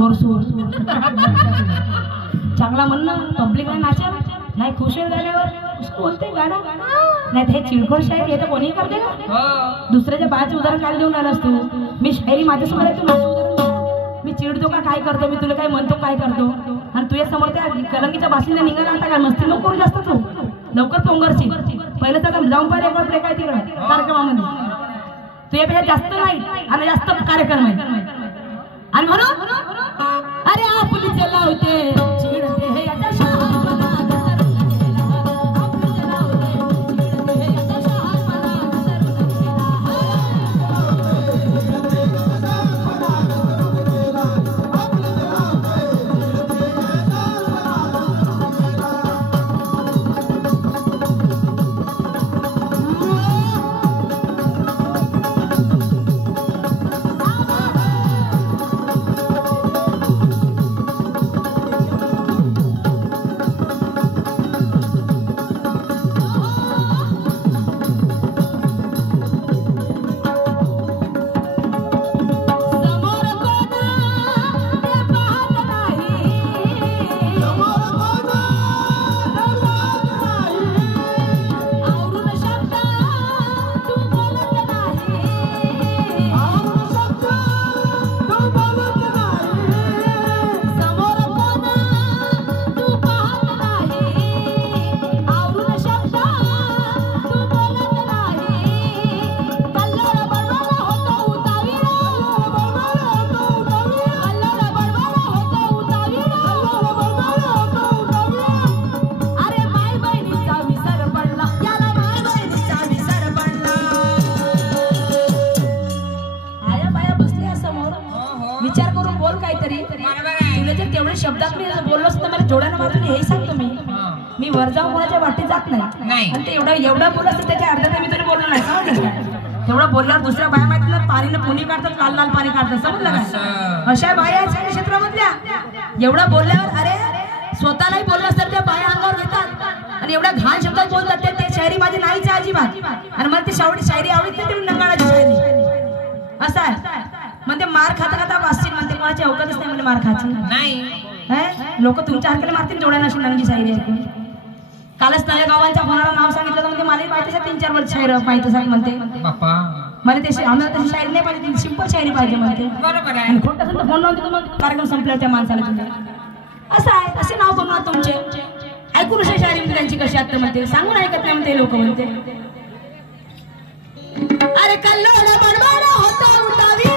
ठोरसूर चांगला म्हण ना पब्लिकला नाचेल नाही खुश होईल गाण्यावर उसको बोलते गाणं नाही हे चिडखोड शायरी हे तर कोणी करते का दुसऱ्याच्या बाळाचे उदाहरण काय देऊन आलास तू मी शायरी माझ्यासमोर आहे तू माझं उदाहरण मी चिडतो का काय करतो मी तुला काय म्हणतो काय करतो आणि तुझ्या समोर त्या कलंगीच्या बाशिंदा निघाला आता काय मस्ती नको करू जास्त तू लवकर पोंगरची पहिलं तर जाऊन पाहिजे एक ब्रेक आहे तिकडे कार्यक्रमामध्ये तुझ्यापेक्षा जास्त नाही आणि जास्त कार्यक्रम आहे आणि म्हणून अरे आपली चलावते चिडते हे आता शहाणपणा एवढा बोलत त्याच्या अर्ध्यात मी तरी बोललो नाही समजलं तेवढं बोलल्यावर दुसऱ्या बाया माहिती ना पाणीनं पुणे काढतात लाल लाल पाणी काढतात समजलं का अशा बाया आहेत क्षेत्रामधल्या एवढं बोलल्यावर अरे स्वतःलाही बोललं तर त्या बाया अंगावर घेतात आणि एवढ्या घाण शब्दात बोलतात ते शायरी माझी नाहीच अजिबात आणि मला ती शायरी आवडत नाही ती नंगाळाची शायरी असं आहे म्हणते मार खाता खाता वाचतील म्हणते कोणाची अवकाशच नाही म्हणजे मार खायची नाही लोक तुमच्या हाताने मारतील जेवढ्या नशी नंगी शायरी ऐकून कालच नव्या गावांच्या कोणाला नाव सांगितलं तर म्हणजे मला माहिती आहे 3-4 वर्ष शायर माहिती सांग म्हणते मला ते आम्हाला तशी शायरी नाही पाहिजे सिंपल शायरी पाहिजे म्हणते बरोबर आहे आणि खोटं असेल तर फोन लावून देतो मग कार्यक्रम संपल्यावर त्या माणसाला तुम्ही असं आहे असे नाव बनवा तुमचे ऐकून अशा शायरी त्यांची कशी आता म्हणते सांगून ऐकत नाही म्हणते लोक म्हणते अरे कल्लोळा बनवारा होता उठावी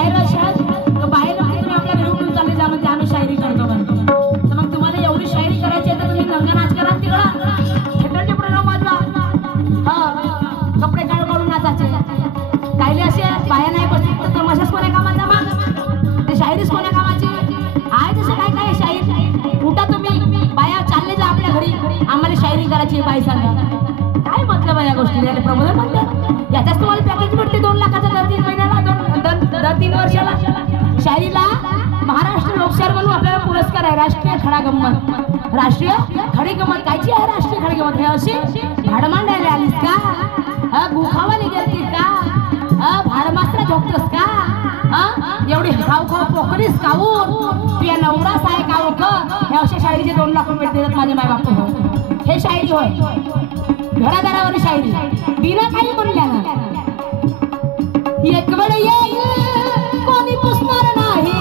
शायर बाहेर तुम्ही आपल्या घरी उठून चालले जा म्हणजे आम्ही शायरी करतो म्हणतो. तर मग तुम्हाला एवढी शायरी करायची आहे तर तुम्ही नंगनाच करा तिकडं थिएटरचे प्रोग्राम वाजवा. कपडे काढून नाचायचे कायले असे बाया नाही बसतील तर तमाशाच कोण्या कामाचा मग ते शायरीच कोण्या कामाची आहे. तसं काय काय शाहीर उठा तुम्ही बाया चालले जा आपल्या घरी आम्हाला शायरी करायची बाई सांगा काय मतलब आहे या गोष्टी याला प्रबोधन म्हणतात. याच्याच तुम्हाला पॅकेज भेटते 2 लाखाचं दर 3 महिन्याला दर 3 वर्षाला. शायरीला महाराष्ट्र लोकशाहीर म्हणून आपल्याला पुरस्कार आहे राष्ट्रीय खडा गंमत. राष्ट्रीय खडी गंमत कायची आहे राष्ट्रीय खडी गंमत हे अशी भाड मांडायला आलीस का गुखावाली गेलतीस का भाडमास्त्रा झोपतोस का एवढी खाऊ खाऊ पोखरीस काऊन तुझ्या नवरास आहे का हे असे शायरीचे 2 लाख रुपये देतात माझे माय बाप हो. हे शायरी होय घरादारावर शायरी बिना काही म्हणल्या ना. एक वेळ येईल कोणी पुसणार नाही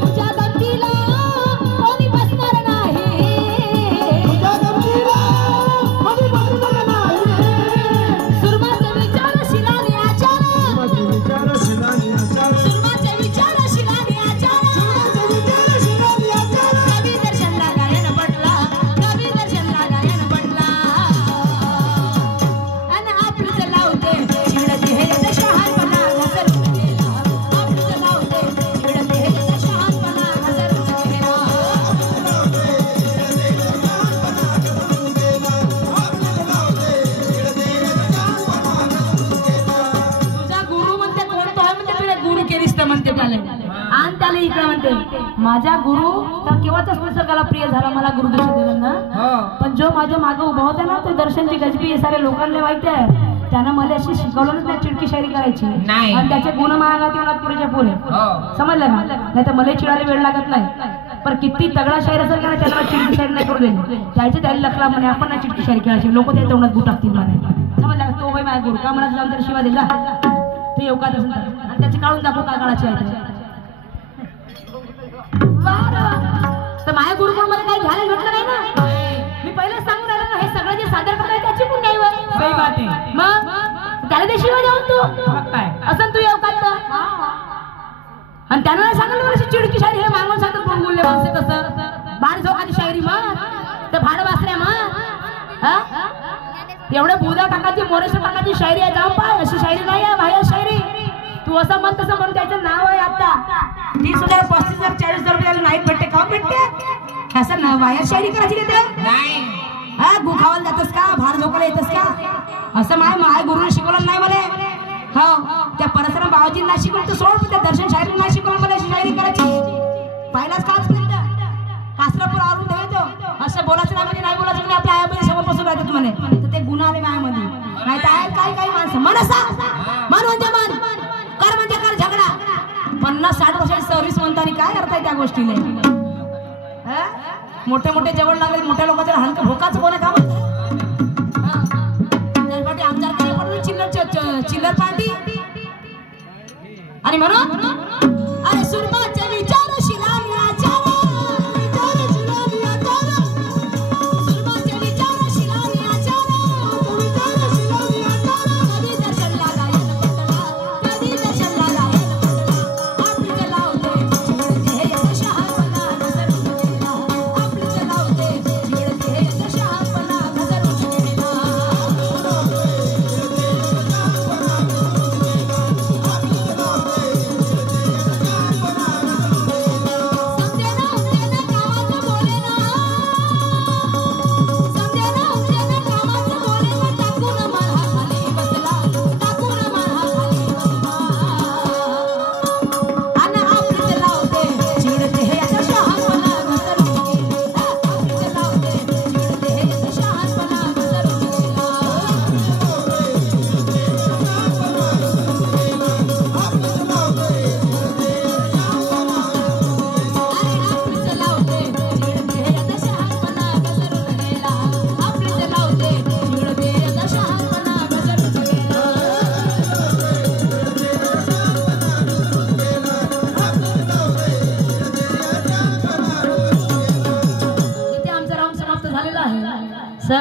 तुझ्या गमतीला कोणी बसणार नाही सुरमाचे विचार शिलाने आचार सुरमाचे विचार शिलाने आचार कवी दर्शनला गायन पडला कवी दर्शनला गायन पडला आणि आपलीच लावते चिडते हे शहाणपणा घसरून गेला आपलीच लावते चिडते हे शहाणपणा घसरून गेला. तुझा गुरु म्हणते कोणता आहे म्हणते तुला गुरु केलीस तर म्हणते त्याला आणि त्याला इकडे म्हणते माझा गुरु तर केव्हाचाच निसर्गाला प्रिय झाला मला गुरुदर्शन दिलं ना. पण जो माझ्या मागे उभा होता ना तो दर्शनची गजबी हे सारे लोकांना माहिती आहे त्यानं मला अशी शिकवलं नाही चिडकी शायरी करायची आणि त्याचे गुण मागायला तेवढा पुरेच्या पुरे समजलं ना. नाही तर मला चिडायला वेळ लागत नाही पण किती तगडा शायर असेल का त्याला चिडकी शायरी नाही करू देईल त्याचे त्याला लकला म्हणे आपण ना चिडकी शायरी करायची लोक त्या तेवढ्यात गुट टाकतील म्हणे समजलं तो भाई माझा गुरु का म्हणत जाऊन तर शिवा दिला ते येऊ का तसं आणि त्याची काढून दाखव काय काळाची आहे तर माझ्या गुरु म्हणून मला काही घ्यायला भेटलं नाही ना. मी पहिलेच सांगून राहिलं ना हे सगळं जे सादर करताय त्याची पण नाही मग त्याला ते शिवाय जाऊन तू काय असं तू येऊ का आणि त्यांना सांगितलं मला चिडकी शायरी हे मागून सांगतात कोण बोलले माणसे कसं भाड झोकाची शायरी मग तर भाड वाचल्या मग एवढे बुधा टाकाची मोरेश्वर टाकाची शायरी आहे जाऊन पाय अशी शायरी नाही आहे बाह्य शायरी तू असं म्हण तसं म्हणून त्याचं नाव आहे आता 30,000 35,000 40,000 रुपयाला नाही भेटते का भेटते असं ना बाह्य शायरी करायची नाही गुखावाला जातस का भाड झोकायला येतस का असं माय गुरुने शिकवलं नाही मला. हो त्या परसराम बाबाजी नाही शिकवलं तर सोड त्या दर्शन शायरी नाही शिकवलं मला शायरी करायची पाहिलाच का कासरापूर आवरून ठेवायचो असं बोलायचं नाही म्हणजे नाही बोलायचं म्हणजे आपल्या आयामध्ये समोर बसून राहतात म्हणे तर ते गुन्हा आले मायामध्ये नाही तर आहेत काही माणसं मनसा मन म्हणजे मन कर म्हणजे कर झगडा 50-60 वर्षाची सर्व्हिस म्हणताना काय करताय त्या गोष्टीने मोठे मोठे जवळ लागले मोठ्या लोकांच्या हलकं भोकाच कोणा काम त्यासाठी आमदार चिल्लर पार्टी आणि म्हणून